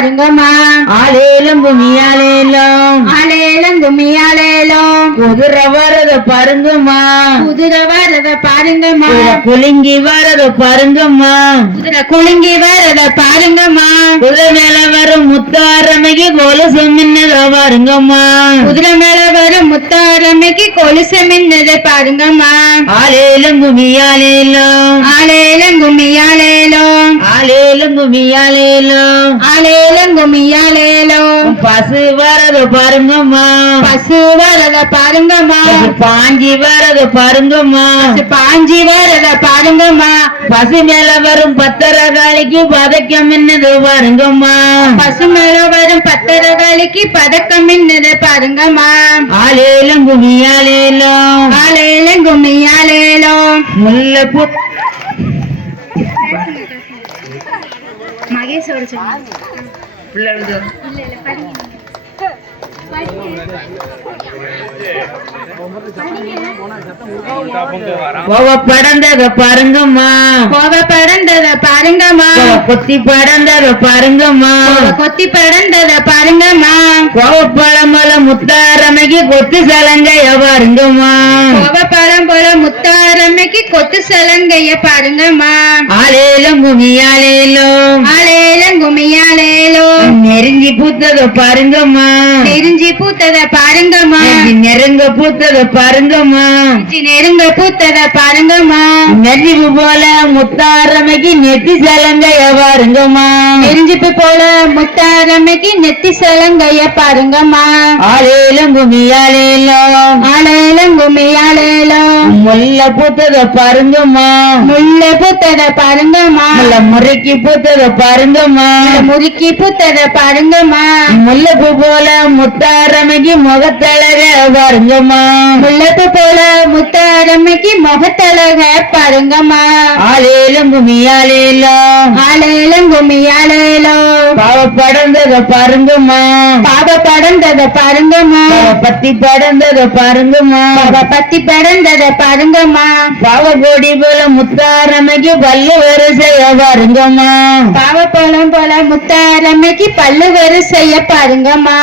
பாருங்கம்மா. ஆலேலும் குமியாலேலும் ஆலேலம் கும்மியாலேலம் குதிரை வரத பாருங்கம்மா. குதிரை வரத பாருங்கம்மா. குலுங்கி வரத பாருங்கம்மா. குதிரை குலுங்கி வரத பாருங்கம்மா. குதிரை மேல மின்னத பாருங்கம்மா. குதிரை மேல வரும் முத்தாரம்மைக்கு கொலுசு மின்னதை பாருங்கம்மா. ஆலேலும் குமியாலேலும் ஆலேலம் கும்மியாலேலம் ஆலேலும் குமியாலேலும் ஆலேலம் கும்மியாலேலம் பசு வரத பாருங்கம்மா. பசு வரத பாருங்கம்மா. பாஞ்சி வரத பாருங்கம்மா. பாஞ்சி வரத பாருங்கம்மா. பசு மேல வரும் பத்தரை காலிக்கு பதக்கம் என்னது பாருங்கம்மா. பசு மேல வரும் பத்தரகாலிக்கு பதக்கம் மின்னதை பாருங்கம்மா. ஆலேலும் குமியாலேலும் ஆலேலம் கும்மியாலேலம் முல்லை பூ மகேஷோட கோவ படந்தத பாருங்கம்மா. கோவ படந்தத பாருங்கம்மா. கொத்தி படந்தத பாருங்கம்மா. கொத்தி படந்தத பாருங்கம்மா. கோவப்பழமல முத்தாரமைக்கு கொத்து சலங்கைய பாருங்கம்மா. கோவ பழம் போல முத்தாரம்மைக்கு கொத்து சலங்கைய பாருங்கம்மா. ஆலேலும் குமியாலேலும் ஆலேலம் கும்மியாலேலம் நெருங்கி பூத்தத பாருங்கம்மா. நெருஞ்சி பூத்தத பாருங்கம்மா. நெருங்க பூத்தத பாருங்கம்மா. நெருங்க பூத்தத பாருங்கம்மா. நெருப்பு போல முத்தாரமைக்கு நெத்தி சலங்கைய பாருங்கம்மா. நெருஞ்சிப்பு போல முத்தாரம்மைக்கு நெத்தி சலங்கைய பாருங்கம்மா. ஆலேலும் குமியாலேலும் ஆலேலம் கும்மியாலேலம் முல்லை பூத்தத பாருங்கம்மா. முல்லை பூத்தத பாருங்கம்மா. முல்லை முறுக்கி பூத்தத பாருங்கம்மா. முறுக்கி பூத்தத பாருங்கம்மா. முல்லைப்பூ போல முத்தாரமைக்கு முகத்தழக பாருங்கம்மா. முல்லைப்பூ போல முத்தாரம்மைக்கு முகத்தழக பாருங்கம்மா. ஆலேலும் குமியாலேலும் ஆலேலம் கும்மியாலேலம் பாவ படந்தத பாருங்கம்மா. பாவ படந்தத பாருங்கம்மா. பத்தி படந்தத பாருங்கம்மா. பத்தி படந்தத பாருங்கம்மா. பாவ கொடி போல முத்தாரமைக்கு பல்லு வரிசைய பாருங்கம்மா. பாவ பழம் போல முத்தாரம்மைக்கு பல்லு வரிசைய பாருங்கம்மா.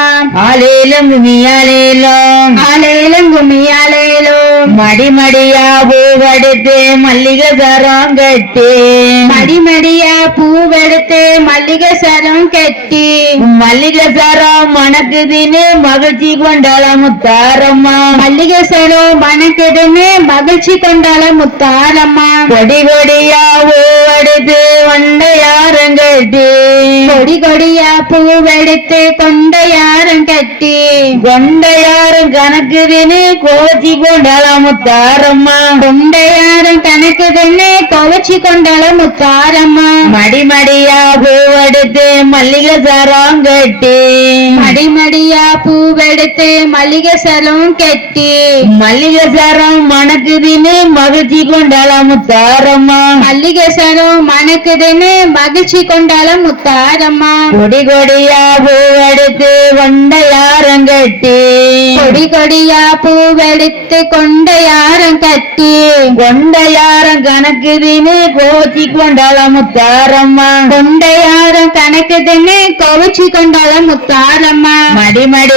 ஆலேலும் குமியாலேலும் ஆலேலம் கும்மியாலேலம் மடி மடியா பூவெடுத்து மல்லிகை சரம் கட்டி. மடிமடியா பூவெடுத்து மல்லிகை சரம் கட்டி. மல்லிகை சரம் மணக்குதுன்னு மகிழ்ச்சி கொண்டாள முத்தாரம்மா. மல்லிகை சரம் மணக்குதுன்னு மகிழ்ச்சி கொண்டால முத்தாரம்மா. கொடி கொடியா பூவெடுத்து வண்டையாரம் கட்டி கொடி கொடியா பூவெடுத்து கொண்டையாரம் கட்டி கொண்டையாரும் கணக்குதுன்னு கோச்சி கொண்டாள முத்தாரம்மா. கொண்டையாரம் கணக்குதுன்னு கவச்சி கொண்டால முத்தாரம்மா. மடி மடியா பூவெடுத்து மல்லிகை சரம் கட்டி மடிமடியா பூவெடுத்து மல்லிகை சரம் கட்டி மல்லிகை சரம் மணக்குதுன்னு மகிழ்ச்சி கொண்டாள முத்தாரம்மா. மல்லிகை சரம் மணக்குதுன்னு மகிழ்ச்சி கொண்டால முத்தாரம்மா கொடி கொடியா பூவெடுத்து வண்டையாரம் கட்டி. கொடி கொடியா பூவெடுத்து கொண்ட யாரும் கட்டி. கொண்டையாரம் கணக்குதுன்னு கோச்சி கொண்டாள முத்தாரம்மா. கொண்ட யாரும் கணக்குதுன்னு கவச்சி கொண்டால முத்தாரம்மா. மடி மடி